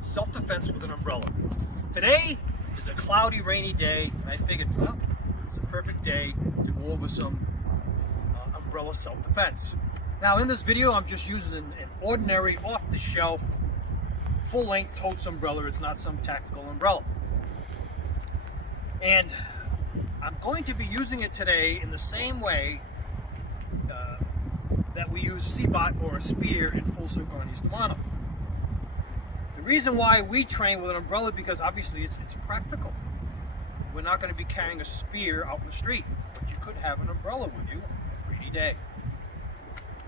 Self-defense with an umbrella. Today is a cloudy, rainy day, and I figured, well, it's a perfect day to go over some umbrella self-defense. Now, in this video, I'm just using an ordinary, off-the-shelf, full-length Totes umbrella. It's not some tactical umbrella. And I'm going to be using it today in the same way that we use CBOT or a spear in Full Circle and East Amano. The reason why we train with an umbrella is because obviously it's practical. We're not going to be carrying a spear out in the street, but you could have an umbrella with you on a rainy day.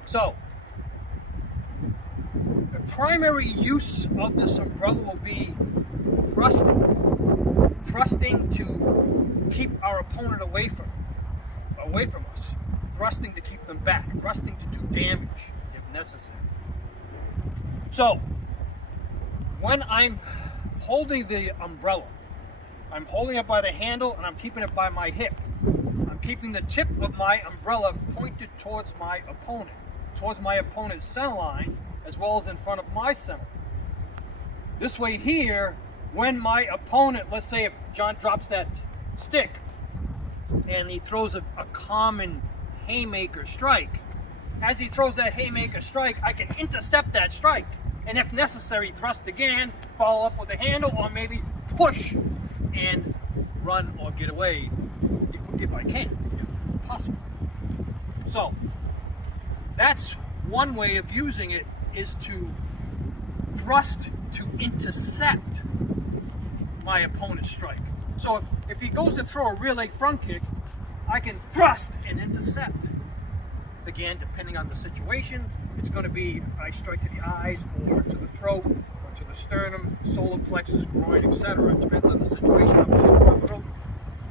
So, the primary use of this umbrella will be thrusting. Thrusting to keep our opponent away from us. Thrusting to keep them back. Thrusting to do damage if necessary. So, when I'm holding the umbrella, I'm holding it by the handle and I'm keeping it by my hip. I'm keeping the tip of my umbrella pointed towards my opponent's center line, as well as in front of my center. This way here, when my opponent, let's say if John drops that stick and he throws a common haymaker strike, as he throws that haymaker strike, I can intercept that strike. And if necessary, thrust again, follow up with a handle, or maybe push and run or get away if I can, if possible. So, that's one way of using it, is to thrust to intercept my opponent's strike. So if he goes to throw a rear leg front kick, I can thrust and intercept. Again, depending on the situation, it's going to be I strike to the eyes or to the throat or to the sternum, solar plexus, groin, etc. It depends on the situation. I'm the throat.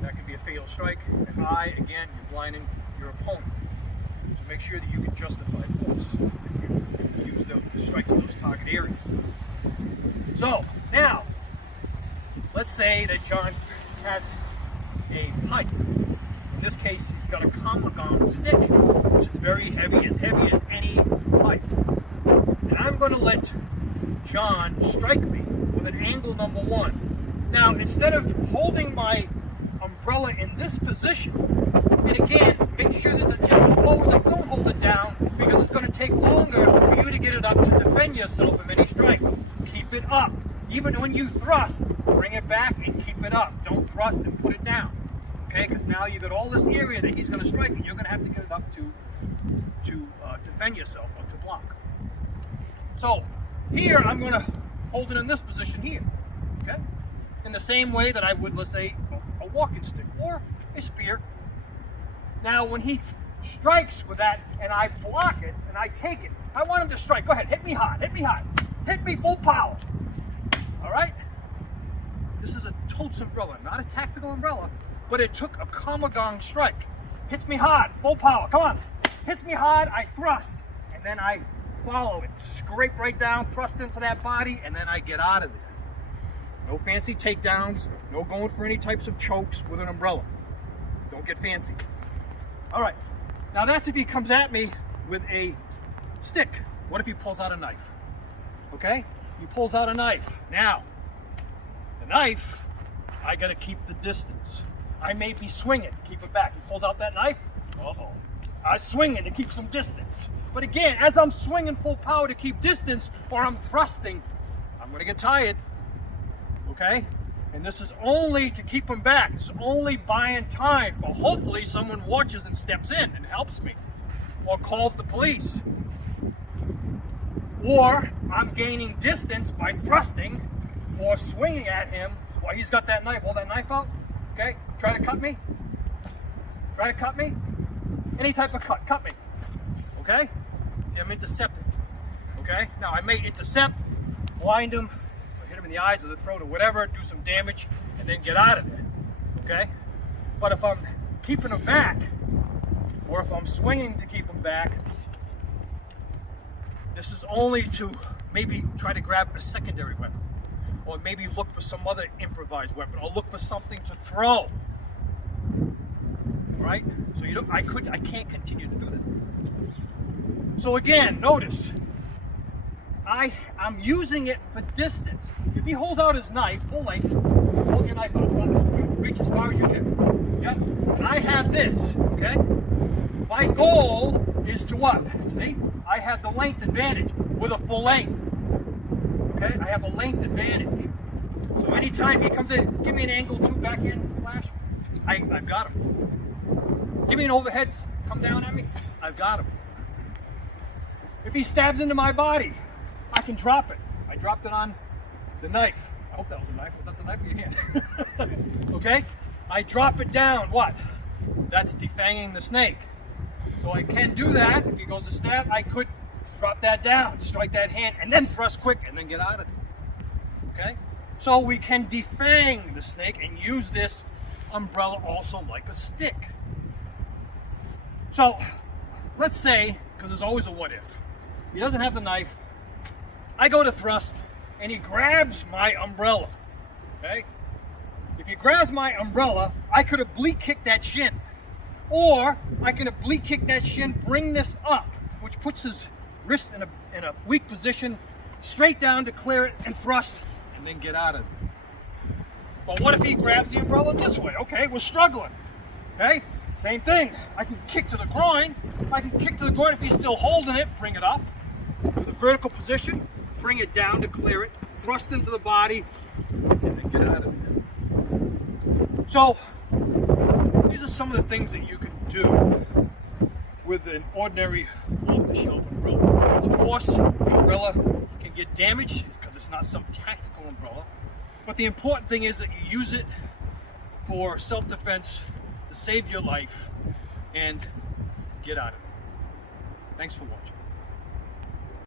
That could be a fatal strike. An eye, again, you're blinding your opponent. So make sure that you can justify force if you use the strike to those target areas. So now, let's say that John has a pipe. In this case, he's got a Comagon stick, which is very heavy as any pipe. And I'm going to let John strike me with an angle number 1. Now, instead of holding my umbrella in this position, and again, make sure that the tip is always up. Don't hold it down, because it's going to take longer for you to get it up to defend yourself from any strike. Keep it up. Even when you thrust, bring it back and keep it up. Don't thrust and put it down. Okay, because now you've got all this area that he's going to strike, and you're going to have to get it up to defend yourself or to block. So here I'm going to hold it in this position here. Okay, in the same way that I would, let's say, a walking stick or a spear. Now when he strikes with that and I block it and I take it, I want him to strike. Go ahead, hit me hard, hit me full power. All right. This is a Totes umbrella, not a tactical umbrella. But it took a Comagon strike. Hits me hard, full power, come on. Hits me hard, I thrust, and then I follow it. Scrape right down, thrust into that body, and then I get out of there. No fancy takedowns, no going for any types of chokes with an umbrella. Don't get fancy. All right, now that's if he comes at me with a stick. What if he pulls out a knife? Okay, he pulls out a knife. Now, the knife, I gotta keep the distance. I may be swinging, keep it back. He pulls out that knife, I swing it to keep some distance. But again, as I'm swinging full power to keep distance, or I'm thrusting, I'm gonna get tired, okay? And this is only to keep him back. This is only buying time, for hopefully someone watches and steps in and helps me, or calls the police. Or I'm gaining distance by thrusting, or swinging at him while he's got that knife. Hold that knife out. Okay, try to cut me. Try to cut me. Any type of cut me. Okay? See, I'm intercepting. Okay? Now, I may intercept, blind him, or hit him in the eyes or the throat or whatever, do some damage, and then get out of there. Okay? But if I'm keeping him back, or if I'm swinging to keep him back, this is only to maybe try to grab a secondary weapon. Or maybe look for some other improvised weapon, or look for something to throw. Right? So I can't continue to do that. So again, notice I'm using it for distance. If he holds out his knife, full length, hold your knife out, reach as far as you can. Yeah? And I have this, okay? My goal is to what? See? I have the length advantage with a full length. Okay? I have a length advantage. So anytime he comes in, give me an angle 2 backhand slash, I've got him. Give me an overhead, come down at me, I've got him. If he stabs into my body, I can drop it. I dropped it on the knife. I hope that was a knife. Was that the knife in your hand? Okay? I drop it down. What? That's defanging the snake. So I can do that. If he goes to stab, I could drop that down, strike that hand, and then thrust quick, and then get out of it. Okay? So we can defang the snake and use this umbrella also like a stick. So let's say, because there's always a what if, he doesn't have the knife, I go to thrust, and he grabs my umbrella, okay? If he grabs my umbrella, I could oblique kick that shin. Or I can oblique kick that shin, bring this up, which puts his wrist in a weak position, straight down to clear it and thrust, and then get out of it. But what if he grabs the umbrella this way? Okay, we're struggling, okay? Same thing. I can kick to the groin. I can kick to the groin if he's still holding it, bring it up to the vertical position, bring it down to clear it, thrust into the body, and then get out of it. So, these are some of the things that you can do with an ordinary off-the-shelf umbrella. Of course, the umbrella can get damaged because it's not some tactical umbrella. But the important thing is that you use it for self-defense to save your life and get out of it. Thanks for watching.